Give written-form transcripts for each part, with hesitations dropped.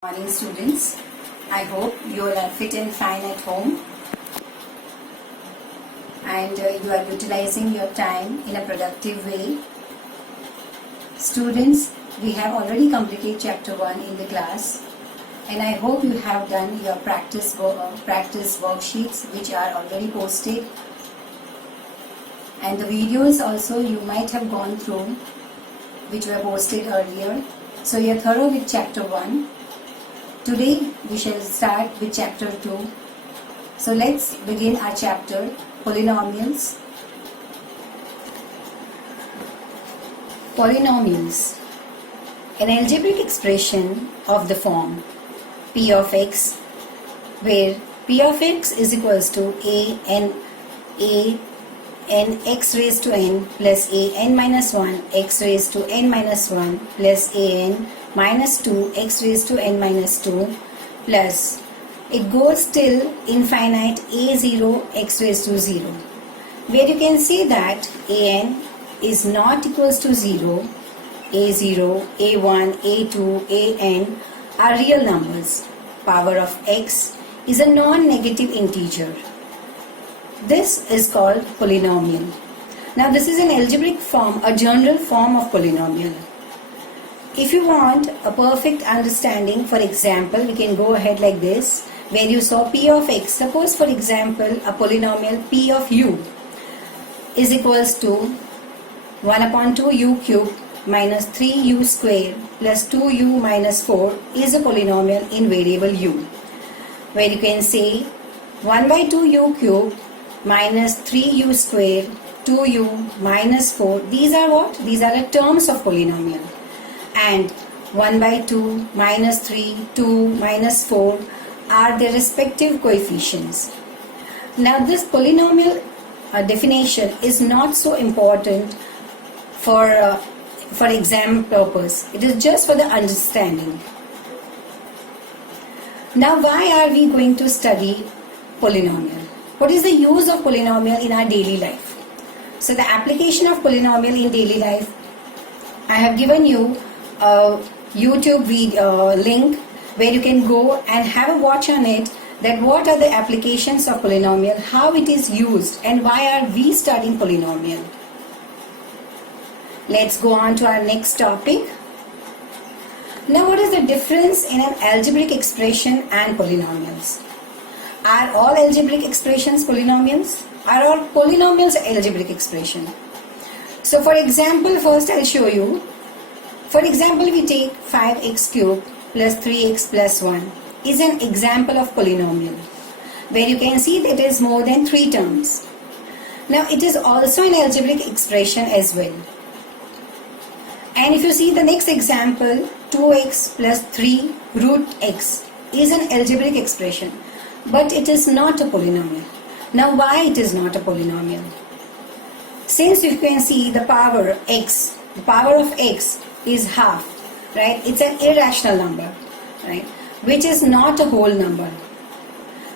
Morning students, I hope you all are fit and fine at home and you are utilizing your time in a productive way. Students, we have already completed chapter 1 in the class and I hope you have done your practice worksheets which are already posted, and the videos also you might have gone through which were posted earlier. So you are thorough with chapter 1. Today we shall start with chapter 2. So let's begin our chapter, polynomials. Polynomials. An algebraic expression of the form p of x, where p of x is equals to a n x raised to n plus a n minus 1 x raised to n minus 1 plus a n minus 2 x raised to n minus 2 plus it goes till infinite a0 x raised to 0, where you can see that an is not equals to 0, a0, a1, a2, an are real numbers. Power of x is a non-negative integer. This is called polynomial. Now this is an algebraic form, a general form of polynomial. If you want a perfect understanding, for example, we can go ahead like this, where you saw p of x. Suppose, for example, a polynomial p of u is equals to 1 upon 2u cube minus 3u square plus 2u minus 4 is a polynomial in variable u, where you can say 1 by 2u cube minus 3u square 2u minus 4. These are what? These are the terms of polynomial. And 1 by 2 minus 3, 2 minus 4 are their respective coefficients. Now this polynomial definition is not so important for exam purpose. It is just for the understanding. Now why are we going to study polynomial? What is the use of polynomial in our daily life? So the application of polynomial in daily life, I have given you a YouTube video link where you can go and have a watch on it, that what are the applications of polynomial, how it is used, and why are we studying polynomial. Let's go on to our next topic. Now what is the difference in an algebraic expression and polynomials? Are all algebraic expressions polynomials? Are all polynomials algebraic expression? So for example, first I'll show you. For example, we take 5x cubed plus 3x plus 1 is an example of polynomial, where you can see that it is more than 3 terms. Now it is also an algebraic expression as well. And if you see the next example, 2x plus 3 root x is an algebraic expression, but it is not a polynomial. Now why it is not a polynomial? Since you can see the power x, the power of x is half, right? It's an irrational number, right? Which is not a whole number.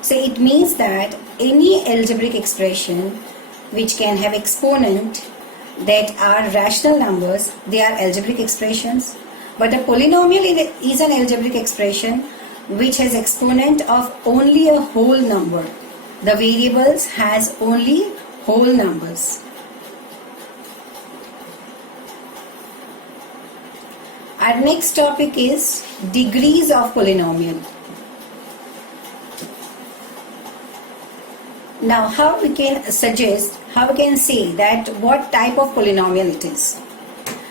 So it means that any algebraic expression which can have exponent that are rational numbers, they are algebraic expressions. But a polynomial is an algebraic expression which has exponent of only a whole number. The variables has only whole numbers. Our next topic is degrees of polynomial. Now how we can suggest, how we can say that what type of polynomial it is.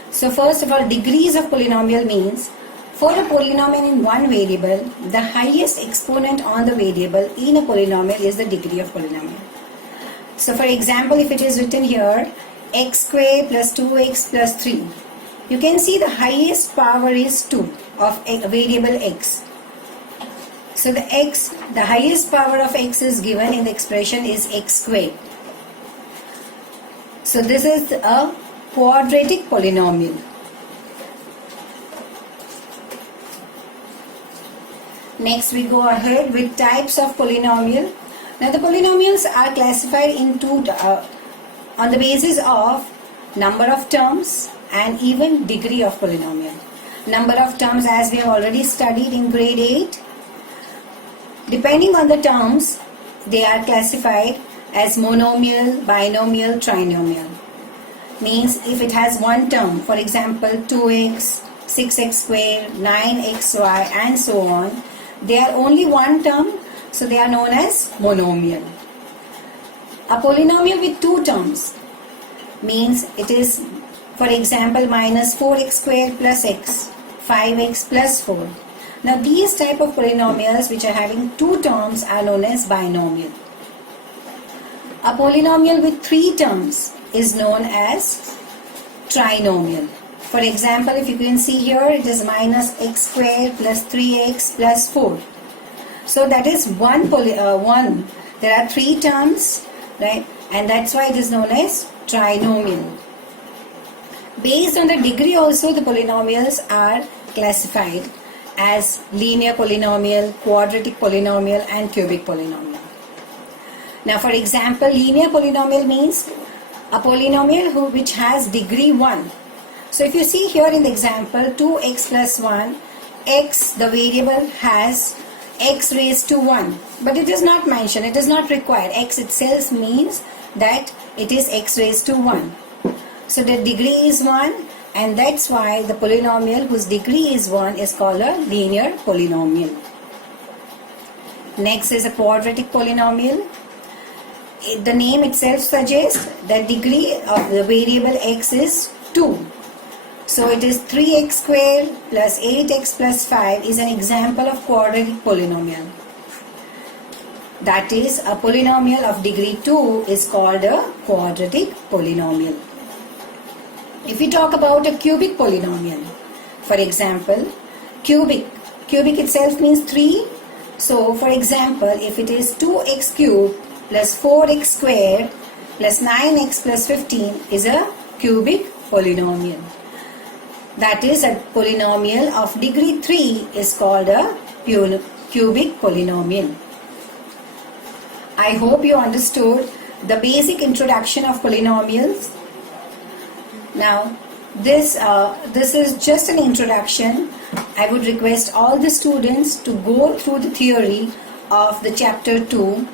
So first of all, degrees of polynomial means for a polynomial in one variable, the highest exponent on the variable in a polynomial is the degree of polynomial. So for example, if it is written here x square plus 2x plus 3, you can see the highest power is 2 of a variable x. So the highest power of x is given in the expression is x squared. So this is a quadratic polynomial. Next we go ahead with types of polynomial. Now the polynomials are classified into on the basis of number of terms and even degree of polynomial. number of terms as we have already studied in grade 8. Depending on the terms, they are classified as monomial, binomial, trinomial. Means if it has one term, for example 2x, 6x squared, 9xy and so on, they are only one term, so they are known as monomial. A polynomial with two terms means it is, for example, minus 4x squared plus x, 5x plus 4. Now these type of polynomials which are having two terms are known as binomial. A polynomial with three terms is known as trinomial. For example, if you can see here, it is minus x squared plus 3x plus 4. So that is one. There are three terms, right? And that's why it is known as trinomial. Based on the degree also, the polynomials are classified as linear polynomial, quadratic polynomial and cubic polynomial. Now for example, linear polynomial means a polynomial which has degree 1. So if you see here in the example 2x plus 1, x, the variable, has x raised to 1, but it is not mentioned, it is not required. X itself means that it is x raised to 1. So the degree is 1, and that's why the polynomial whose degree is 1 is called a linear polynomial. Next is a quadratic polynomial. The name itself suggests that degree of the variable x is 2. So it is 3x squared plus 8x plus 5 is an example of quadratic polynomial. That is, a polynomial of degree 2 is called a quadratic polynomial. If we talk about a cubic polynomial, for example, cubic itself means 3. So for example, if it is 2x cubed plus 4x squared plus 9x plus 15 is a cubic polynomial. That is, a polynomial of degree 3 is called a cubic polynomial. I hope you understood the basic introduction of polynomials. Now, this is just an introduction. I would request all the students to go through the theory of the chapter 2